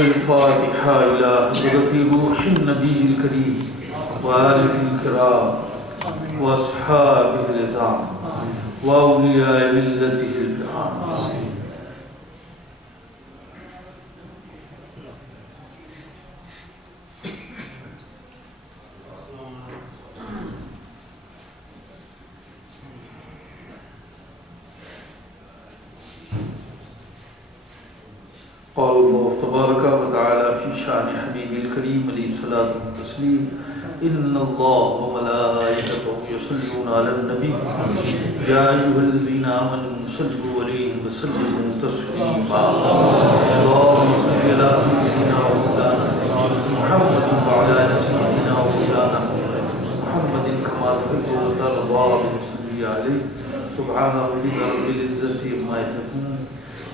الفاتحة إلى حضرة روح النبي الكريم وآله الكرام وأصحابه الإذعان وأولياء ملته الفئام. قال الله تبارك وتعالى في شأن حبيبه الكريم عليه الصلاة والتسليم إن الله وملائكته يصلون على النبي يا أيها الذين آمنوا صلوا عليه وسلموا تسليما. اللهم صل على سيدنا ومولانا محمد وعلى آل سيدنا ومولانا محمد كما تحب وترضى وصل عليه. سبحان ربك رب العزة عما يصفون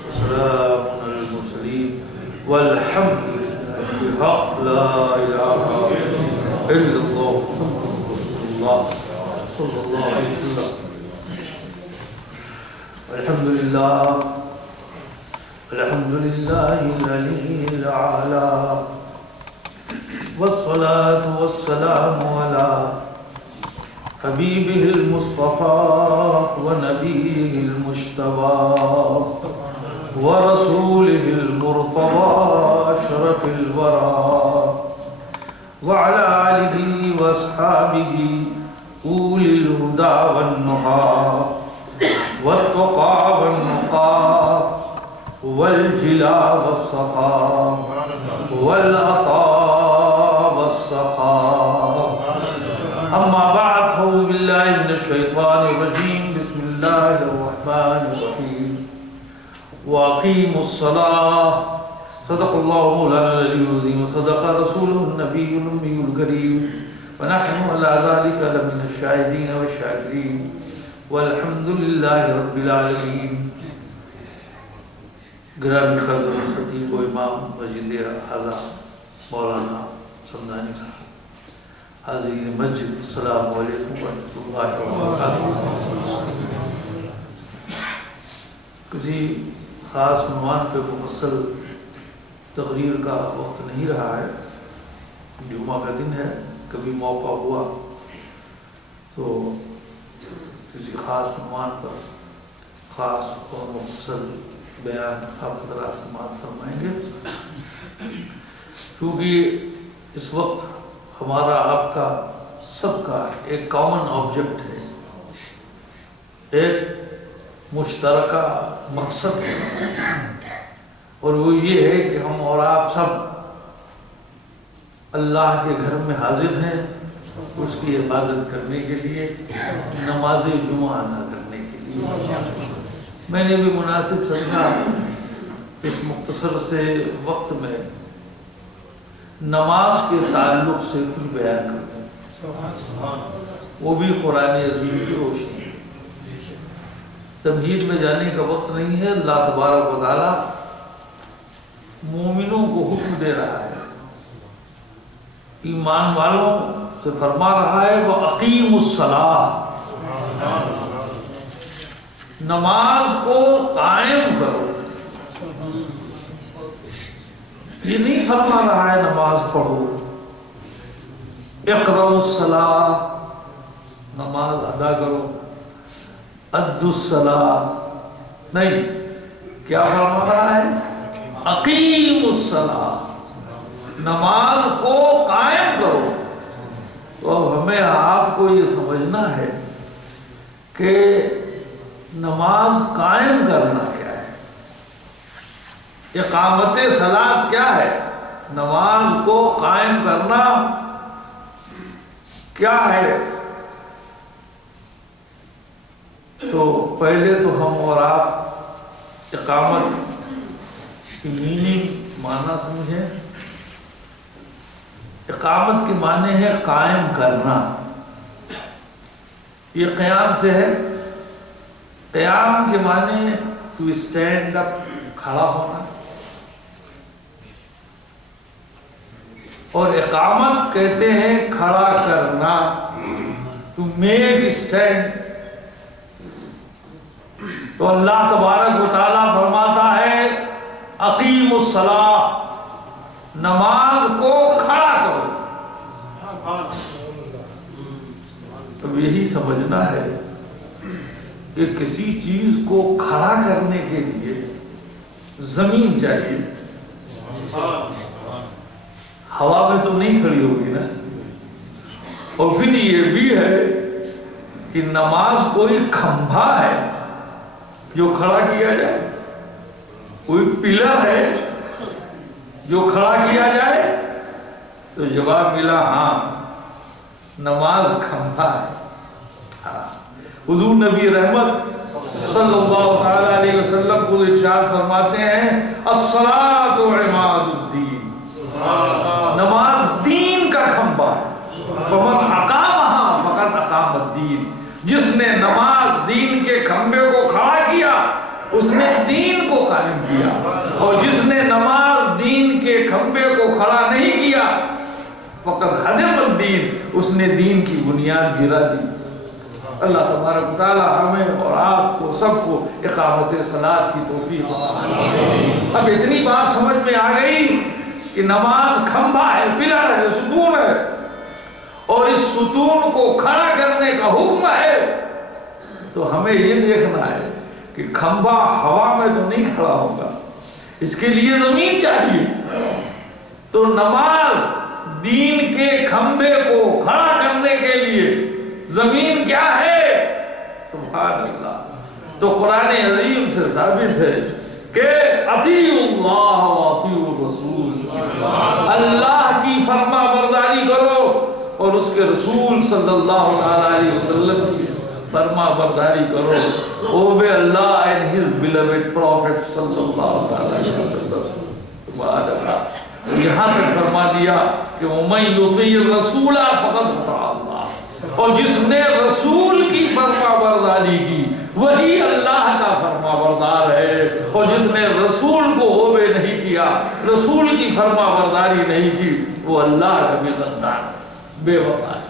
وسلام على المرسلين والحمد لله بحق لا إله إلا الله محمد رسول الله صلى الله عليه وسلم. الحمد لله العلي الأعلى والصلاة والسلام على حبيبه المصطفى ونبيه المجتبى ورسوله المرتضى أشرف الورى وعلى آله وأصحابه أولي الهدى والنهى والتقى والنقى والجلا والسخاء والعطاء والسخاء. أما بعد فأعوذ بالله من الشيطان الرجيم. بسم الله الرحمن الرحيم. وأقيموا الصلاة. صدق الله مولانا العلي العظيم وصدق رسوله النبي الأمي الكريم ونحن على ذلك لمن الشاهدين والشاكرين والحمد لله رب العالمين. گرامی قدر خطیب و امام مسجد اعلیٰ مولانا سمدانی صاحب، حاضرین مسجد، السلام علیکم ورحمۃ اللہ وبرکاتہ. کسی خاص عنوان پہ مفصل تقریر کا وقت نہیں رہا ہے. جمعہ کا دن ہے، کبھی موقع ہوا تو کسی خاص عنوان پر خاص اور مفصل بیان آپ حضرات سماعت فرمائیں گے. کیونکہ اس وقت ہمارا آپ کا سب کا ایک کامن آبجیکٹ ہے، ایک مشترکہ مقصد ہے، اور وہ یہ ہے کہ ہم اور آپ سب اللہ کے گھر میں حاضر ہیں اس کی عبادت کرنے کے لیے، نماز جمعہ ادا کرنے کے لیے. میں نے بھی مناسب سمجھا اس مختصر سے وقت میں نماز کے تعلق سے کچھ بیان کروں، وہ بھی قرآن عظیم کی روشنی. تمہید میں جانے کا وقت نہیں ہے. اللہ تبارک و تعالی مومنوں کو حکم دے رہا ہے، ایمان والوں سے فرما رہا ہے وَأَقِيمُوا الصَّلَاةَ، نماز کو قائم کرو. یہ نہیں فرما رہا ہے نماز پڑھو. اقرؤوا الصلاة، نماز ادا کرو. ادوا الصلاة نہیں، کیا فرما رہا ہے؟ اقیموا الصلاة، نماز کو قائم کرو. تو اب ہمیں آپ کو یہ سمجھنا ہے کہ نماز قائم کرنا کیا ہے، اقامت صلاۃ کیا ہے، نماز کو قائم کرنا کیا ہے. تو پہلے تو ہم اور آپ اقامت کی میننگ، معنی سمجھیں. اقامت کی معنی ہے قائم کرنا. یہ قیام سے ہے. قیام کے معنی ٹو اسٹینڈ اپ، کھڑا ہونا. اور اقامت کہتے ہیں کھڑا کرنا، ٹو میک اسٹینڈ. تو اللہ تبارک و تعالیٰ فرماتا ہے اقیم الصلاۃ، نماز کو کھڑا کرو. اب یہی سمجھنا ہے کہ کسی چیز کو کھڑا کرنے کے لیے زمین چاہیے. ہوا میں تو نہیں کھڑی ہوگی نا. اور پھر یہ بھی ہے کہ نماز کوئی کھمبا ہے جو کھڑا کیا جائے, کوئی پلر ہے جو کھڑا کیا جائے. تو جواب ملا ہاں, نماز کھمبا ہے. حضور نبی رحمت صلی اللہ تعالی علیہ وسلم کو ارشاد فرماتے ہیں الصلاۃ عماد الدین, نماز دین کا کھمبا ہے. فمن اقامہا فقد اقام الدین, جس نے نماز دین کے کھمبے کو کھڑا کیا اس نے دین کو قائم کیا, اور جس نے نماز دین کے کھمبے کو کھڑا نہیں کیا فقد ہدم الدین, اس نے دین کی بنیاد گرا دی. اللہ تبارک و تعالی ہمیں اور آپ کو سب کو اقامت صلاۃ کی توفیق عطا. اب اتنی بات سمجھ میں آ گئی کہ نماز کھمبا ہے, پلر ہے, ستون ہے, اور اس ستون کو کھڑا کرنے کا حکم ہے. تو ہمیں یہ دیکھنا ہے کہ کھمبا ہوا میں تو نہیں کھڑا ہوگا, اس کے لیے زمین چاہیے. تو نماز دین کے کھمبے کو کھڑا کرنے کے لیے زمین کیا ہے؟ سبحان اللہ. تو قرآن عظیم سے ثابت ہے کہ اطیعوا اللہ و اطیعوا الرسول, اللہ کی فرما برداری کرو اور اس کے رسول صلی اللہ علیہ وسلم کی فرما برداری کرو. Obey Allah and his beloved prophet صلی اللہ علیہ وسلم. سبحان اللہ. یہاں تک فرما دیا کہ وَمَن يُطِعِ الرَّسُولَ فَقَدْ أَطَاعَ اللَّهَ, اور جس نے رسول کی فرما برداری کی وہی اللہ کا فرما بردار ہے, اور جس نے رسول کو اوبے نہیں کیا, رسول کی فرما برداری نہیں کی, وہ اللہ کا بھی غدار بے وفا ہے.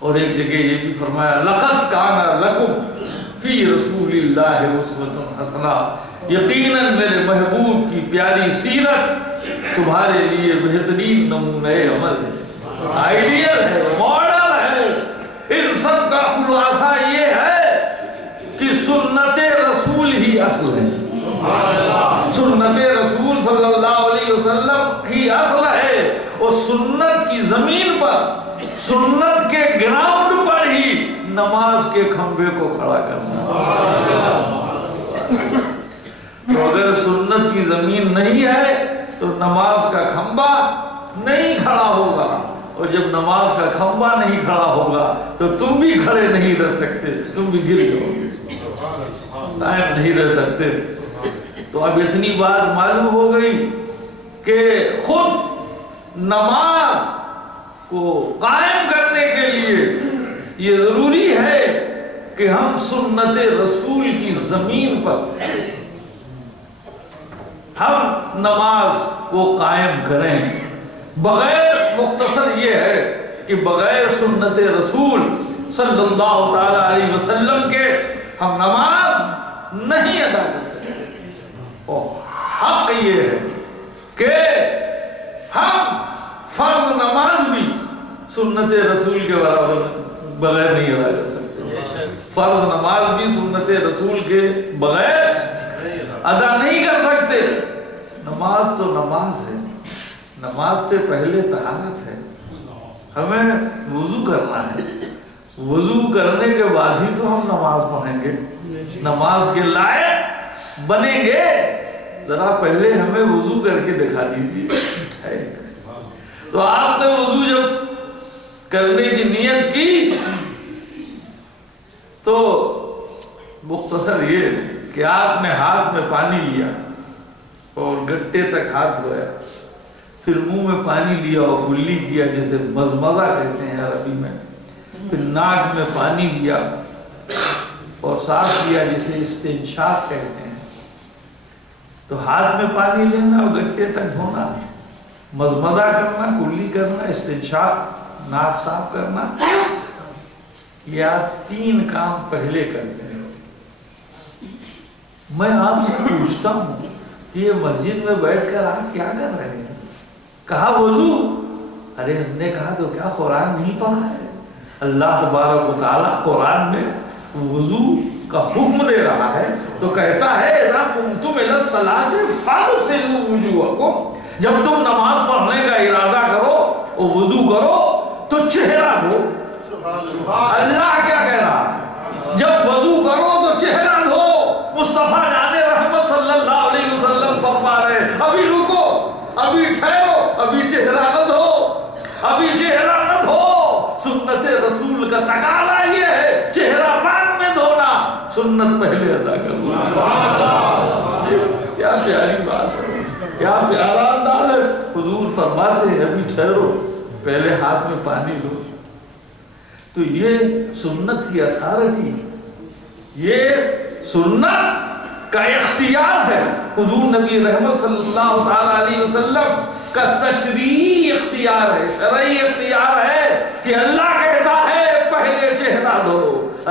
اور ایک جگہ یہ بھی فرمایا لَقَدْ كَانَ لَكُمْ فِي رَسُولِ اللَّهِ أُسْوَةٌ حَسَنَةٌ, یقیناً میرے محبوب کی پیاری سیرت تمہارے لیے بہترین نمونہ عمل ہے, آئیڈیل ہے, ماڈل ہے. ان سب کا خلاصہ یہ ہے کہ سنت رسول ہی اصل ہے. سنت رسول صلی اللہ علیہ وسلم ہی اصل ہے, اور سنت کی زمین پر, سنت کے گراؤنڈ پر ہی نماز کے کھمبے کو کھڑا کرنا. تو اگر سنت کی زمین نہیں ہے تو نماز کا کھمبا نہیں کھڑا ہوگا, اور جب نماز کا کھمبا نہیں کھڑا ہوگا تو تم بھی کھڑے نہیں رہ سکتے, تم بھی گر جاؤ گے, قائم نہیں رہ سکتے. تو اب اتنی بات معلوم ہو گئی کہ خود نماز کو قائم کرنے کے لیے یہ ضروری ہے کہ ہم سنت رسول کی زمین پر ہم نماز کو قائم کریں. بغیر, مختصر یہ ہے کہ بغیر سنت رسول صلی اللہ تعالی علیہ وسلم کے ہم نماز نہیں ادا کر سکتے. اور حق یہ ہے کہ ہم فرض نماز بھی سنت رسول کے برابر بغیر نہیں ادا کر سکتے. فرض نماز بھی سنت رسول کے بغیر ادا نہیں کر سکتے. نماز تو نماز ہے, نماز سے پہلے طہارت ہے, ہمیں وضو کرنا ہے, وضو کرنے کے بعد ہی تو ہم نماز پڑھیں گے, نماز کے لائق بنیں گے. ذرا پہلے ہمیں وضو کر کے دکھا دیجیے. تو آپ نے وضو جب کرنے کی نیت کی تو مختصر یہ کہ آپ نے ہاتھ میں پانی لیا اور گٹے تک ہاتھ دھویا, پھر منہ میں پانی لیا اور کلی کیا جیسے مزمزہ کہتے ہیں عربی میں, پھر ناک میں پانی لیا اور صاف کیا جسے استنشاق کہتے ہیں. تو ہاتھ میں پانی لینا اور گٹے تک دھونا, مزمزہ کرنا, کلی کرنا, استنشاق ناک صاف کرنا, یہ آپ 3 کام پہلے کرتے ہیں. میں آپ سے پوچھتا ہوں یہ مسجد میں بیٹھ کر آپ کیا کر رہے ہیں؟ کہا وضو. ارے ہم نے کہا تو کیا قرآن نہیں پڑھا ہے؟ اللہ تبارک و تعالیٰ قرآن میں وضو کا حکم دے رہا ہے تو کہتا ہے اذا قمتم الی الصلاۃ فاغسلوا وجوہکم. جب تم نماز پڑھنے کا ارادہ کرو اور وضو کرو تو چہرہ دھو. اللہ کیا کہہ رہا ہے؟ جب وضو کرو تو چہرہ دھو. مصطفیٰ جان رحمت صلی اللہ علیہ وسلم فرما رہے ابھی رکو، ابھی ٹھہرو، ابھی چہرہ نہ دھو، ابھی چہرہ نہ دھو. سنت رسول کا تقاضا یہ ہے چہرہ بعد میں دھونا، سنت پہلے ادا کرنا. کیا پیاری بات ہے، کیا پیارا انداز ہے. حضور فرماتے ہیں ابھی ٹھہرو، پہلے ہاتھ میں پانی لو. تو یہ سنت کی اتھارٹی، یہ سنت کا اختیار ہے. حضور نبی رحمت صلی اللہ تعالیٰ علیہ وسلم کا تشریعی اختیار ہے، شرعی اختیار ہے کہ اللہ کہتا ہے پہلے چہرہ دھو.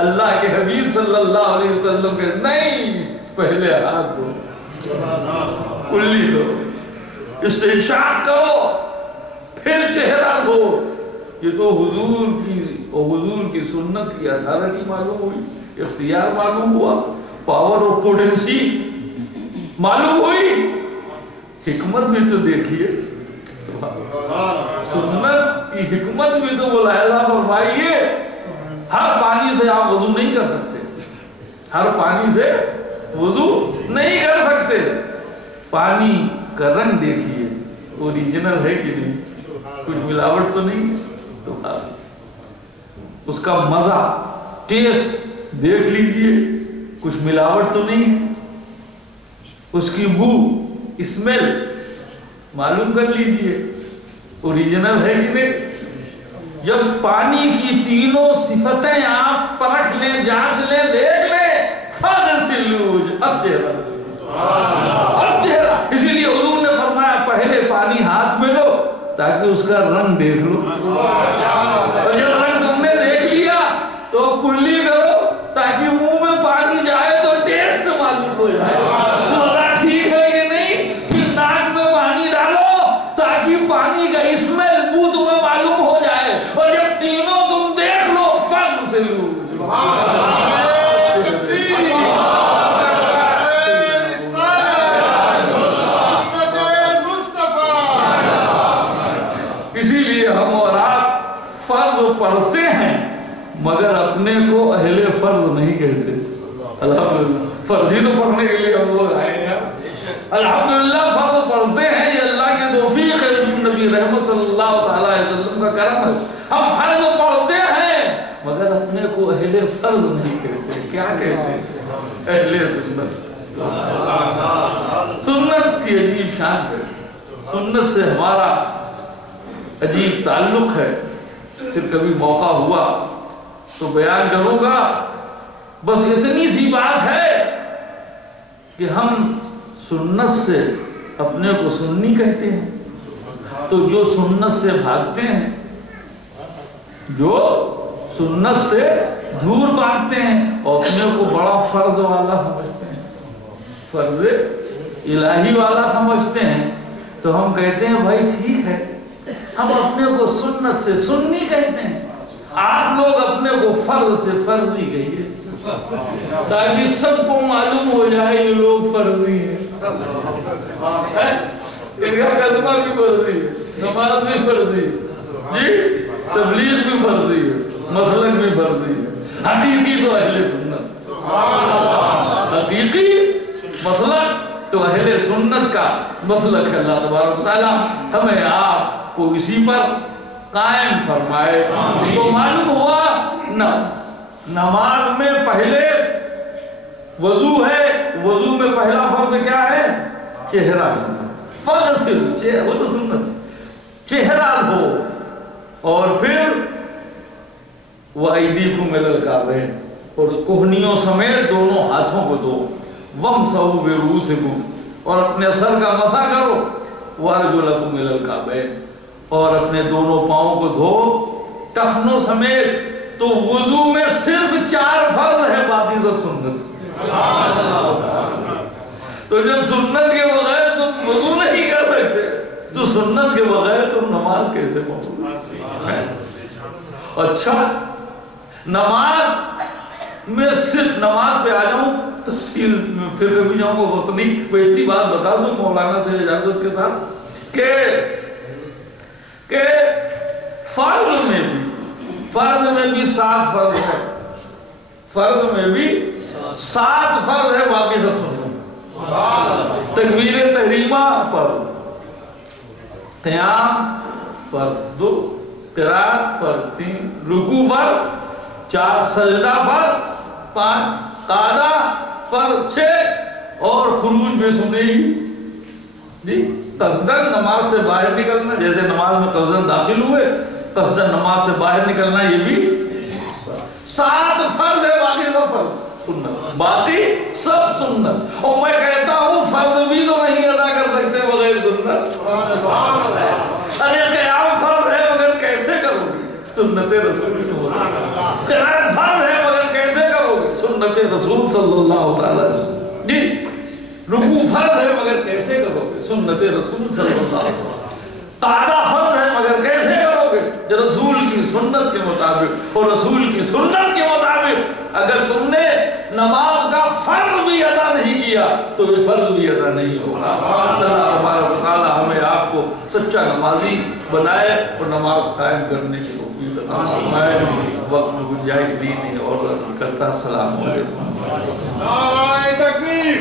اللہ کے حبیب صلی اللہ علیہ وسلم کے نہیں، پہلے ہاتھ دھو، کلی دھو، استنشاق کرو، پھر چہرہ دھو. یہ تو حضور کی سنت کی اتھارٹی معلوم ہوئی، اختیار معلوم ہوا، پاور اور پوٹنسی معلوم ہوئی. حکمت بھی تو دیکھیے، سنت کی حکمت بھی تو ملاحظہ فرمائیے. ہر پانی سے آپ وضو نہیں کر سکتے، ہر پانی سے وضو نہیں کر سکتے. پانی کا رنگ دیکھیے، اوریجنل ہے کہ نہیں، کچھ ملاوٹ تو نہیں. تو اس کا مزہ، ٹیسٹ دیکھ لیجئے، کچھ ملاوٹ تو نہیں ہے. اس کی بو، اسمیل معلوم کر لیجئے، اوریجنل ہے کہ نہیں. جب پانی کی تینوں صفتیں آپ پرکھ لیں، جانچ لیں، دیکھ لیں، فاغسلوا، اب چہرہ، اب چہرہ. اسی لیے حضور نے فرمایا پہلے پانی ہاتھ میں لو تاکہ اس کا رنگ دیکھ لو، اور جب رنگ تم نے دیکھ لیا تو کلی کرو تاکہ منہ میں پانی جائے تو ٹیسٹ معلوم ہو جائے. مزہ ٹھیک ہے کہ نہیں؟ پھر ناک میں پانی ڈالو تاکہ پانی کا اسمیل، بو تمہیں معلوم ہو جائے. اور جب تینوں تم دیکھ لو فاغسلوا. پڑھتے ہیں مگر اپنے کو اہل فرض نہیں کہتے. الحمدللہ فرض ہی تو پڑھنے کے لیے ہم لوگ آئے ہیں. الحمدللہ فرض پڑھتے ہیں، یہ اللہ کی توفیق ہے، نبی رحمت صلی اللہ تعالیٰ علیہ وسلم کا کرم ہے. ہم فرض پڑھتے ہیں مگر اپنے کو اہل فرض نہیں کہتے. کیا کہتے ہیں؟ اہل سنت. سنت کی عجیب شان ہے، سنت سے ہمارا عجیب تعلق ہے. پھر کبھی موقع ہوا تو بیان کروں گا. بس اتنی سی بات ہے کہ ہم سنت سے اپنے کو سنی کہتے ہیں، تو جو سنت سے بھاگتے ہیں، جو سنت سے دور بھاگتے ہیں اور اپنے کو بڑا فرض والا سمجھتے ہیں، فرض الہی والا سمجھتے ہیں، تو ہم کہتے ہیں بھائی ٹھیک ہے، ہم اپنے کو سنت سے سنی کہتے ہیں، آپ لوگ اپنے کو فرض سے فرضی کہیے تاکہ سب کو معلوم ہو جائے یہ لوگ فرضی ہیں. ان کا کلمہ بھی فرضی ہے، نماز بھی فرضی ہے، جی تبلیغ بھی فرضی ہے، مسلک بھی فرضی ہے. حقیقی تو اہل سنت، حقیقی مسلک تو اہل سنت کا مسلک ہے. اللہ تبارک و تعالیٰ ہمیں آپ کو اسی پر قائم فرمائے. تو معلوم ہوا نماز میں پہلے وضو ہے، وضو میں پہلا فرض کیا ہے؟ چہرہ. فاغسلوا، وہ تو سنت، چہرہ دھو. اور پھر وَأَيْدِيكُمْ إِلَى الْكَعْبَيْنِ، اور کہنیوں سمیت دونوں ہاتھوں کو دھو. وَامْسَحُوا بِرُؤُوسِكُمْ، اور اپنے سر کا مسح کرو. وَأَرْجُلَكُمْ إِلَى الْكَعْبَيْنِ، اور اپنے دونوں پاؤں کو دھو ٹخنوں سمیت. تو وضو میں صرف 4 فرض ہے، باقی سب سنت. تو جب سنت کے بغیر وضو نہیں کر سکتے تو سنت کے بغیر تم نماز کیسے پڑھو؟ اچھا نماز میں صرف نماز پہ آ جاؤں، تفصیل میں پھر کبھی جاؤں گا، وقت نہیں، وہ اتنی بات بتا دوں مولانا سے اجازت کے ساتھ کہ فرض میں بھی 7 فرض ہے، فرض میں بھی 7 فرض ہے، باقی سب سن لوں۔ تکبیر تحریمہ فرض، قیام فرض 2، قرات فرض 3، رکوع فرض 4، سجدہ فرض 5، قعدہ فرض 6، اور خروج میں سنے جی قصدن نماز سے باہر نکلنا، جیسے نماز میں قصدن داخل ہوئے، قصدن نماز سے باہر نکلنا، یہ بھی 7 فرض ہے، باقی سب فرض سنت، باقی سب سنت۔ اور میں کہتا ہوں فرض بھی تو نہیں ادا کر سکتے بغیر سنت۔ ارے قیام فرض ہے مگر کیسے کرو گے؟ سنت رسول سے ہوگا۔ قرات فرض ہے مگر کیسے کرو گے؟ سنت رسول صلی اللہ تعالی جی۔ رکوع فرض ہے مگر کیسے کرو گے؟ سنت رسول صلی اللہ علیہ وسلم۔ قعدہ فرض ہے مگر کیسے کرو گے؟ جو رسول کی سنت کے مطابق، اور رسول کی سنت کے مطابق اگر تم نے نماز کا فرض بھی ادا نہیں کیا تو یہ فرض بھی ادا نہیں ہوگا۔ اللہ تبارک و تعالی ہمیں آپ کو سچا نمازی بنائے اور نماز قائم کرنے کی توفیق عطا فرمائے۔ وقت میں گنجائش نہیں اور کرتا۔ السلام علیکم۔ نعرہ تکبیر!